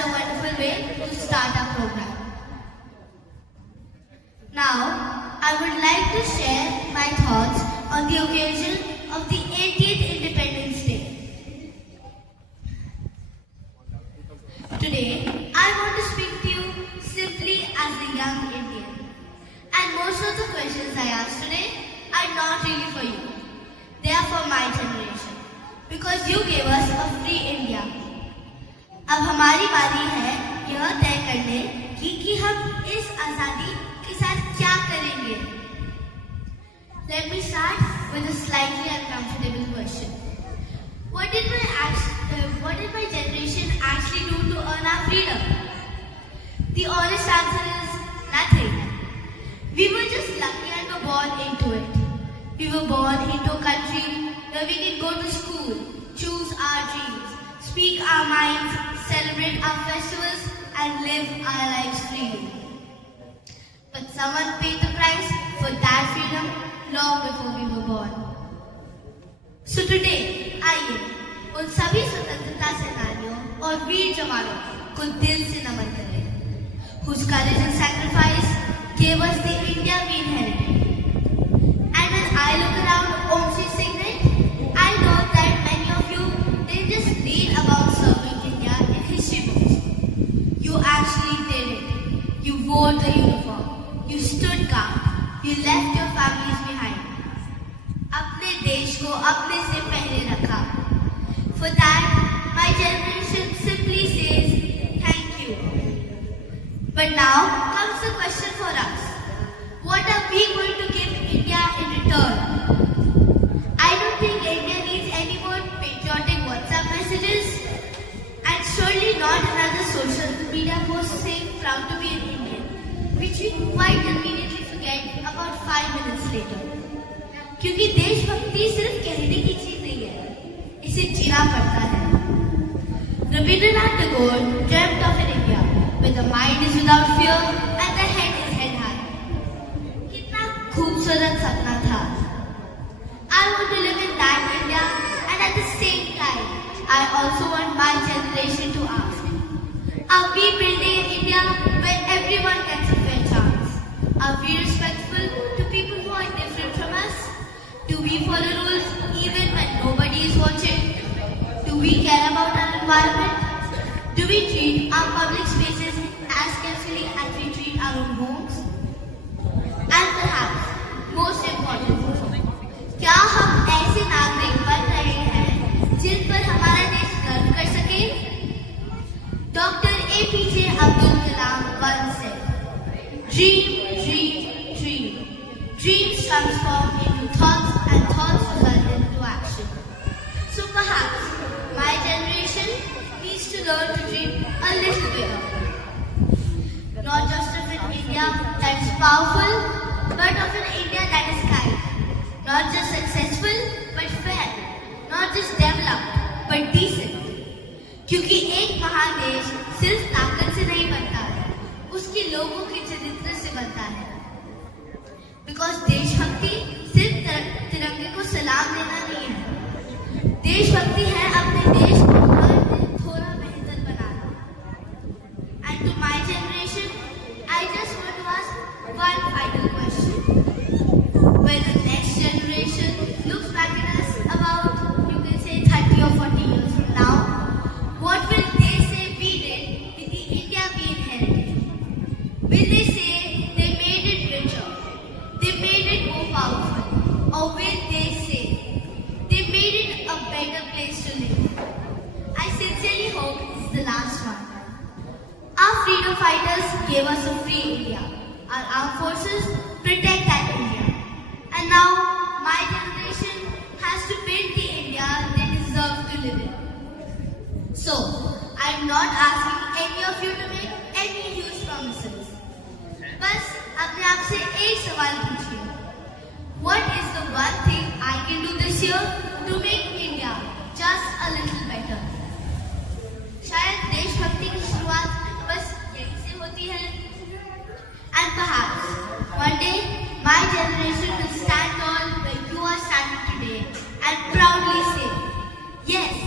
a wonderful way to start our program. Now, I would like to share my thoughts on the occasion of the 80th Independence Day. Today, I want to speak to you simply as a young Indian. And most of the questions I ask today are not really for you. They are for my generation. Because you gave us a free India. अब हमारी बारी है यह तय करने कि हम इस आजादी के साथ क्या करेंगे. Let me start with a slightly uncomfortable question. What did my generation actually do to earn our freedom? The honest answer is nothing. We were just lucky and were born into it. We were born into a country where we can go to school, choose our dreams, speak our minds, celebrate our festivals, and live our lives freely. But someone paid the price for that freedom long before we were born. So today, आइए उन सभी स्वतंत्रता सेनानियों और वीर जवानों को दिल से नमन करें, whose courage and sacrifice gave us the India we inherited. And when I look around Om Shri Singh, I know that many of you didn't just read about serving India in history books. You actually did it. You wore the uniform. You stood guard. You left your families behind. अपने देश को अपने से पहले रखा. For that, my generation simply says thank you. But now comes the question for us. What are we going to give India in return? I don't think India needs any more patriotic WhatsApp messages, and surely not another social media post saying proud to be an Indian, which we quite immediately forget about 5 minutes later. क्योंकि देशभक्ति सिर्फ कहने की चीज नहीं है, इसे जीना पड़ता है. Rabindranath Tagore dreamt of an India where the mind is without fear and the head is held high. कितना खूबसूरत सपना था. I want to live in that India, and at the same time, I also want my generation to ask, are we building an India where everyone gets a fair chance? Are we respectful to people who are different from us? Do we follow rules even when nobody is watching? Do we care about our environment? Do we treat our public spaces as carefully as we treat our own homes? And perhaps, most importantly, क्या हम ऐसे नागरिक बन रहे हैं जिन पर हमारा देश गर्व कर सके? Dr. APJ Abdul Kalam once said, "Dream, dream, dream. Dreams transform into thoughts, and thoughts result into action." So perhaps my generation needs to learn to dream a little bigger. Not just of an India that is powerful, but of an India that is kind. Not just successful, but fair. Not just developed, but decent. क्योंकि एक महान देश सिर्फ ताकत से नहीं बनता, उसके लोगों के चरित्र से बनता है. Because देशभक्ति सिर्फ तिरंगे को सलाम देना नहीं है. देशभक्ति है अपने देश को हर दिन थोड़ा बेहतर बनाना. And to my generation, I just want to ask one final question. When the next generation looks back at us about, you can say 30 or 40 years from now, what will they say we did with the India we inherited? Will they say they made it richer? They made it more powerful? Or will they say they made it a better place to live? I sincerely hope this is the last one. Our freedom fighters gave us a free India. Our armed forces protect that India. And now, my generation has to build the India they deserve to live in. So, I'm not asking any of you to make any huge promises. बस अपने आप से एक सवाल पूछिए. What is the one thing I can do this year to make India just a little better? शायद देशभक्ति की शुरुआत बस यहीं से होती है. And perhaps one day my generation will stand tall where you are standing today and proudly say, yes,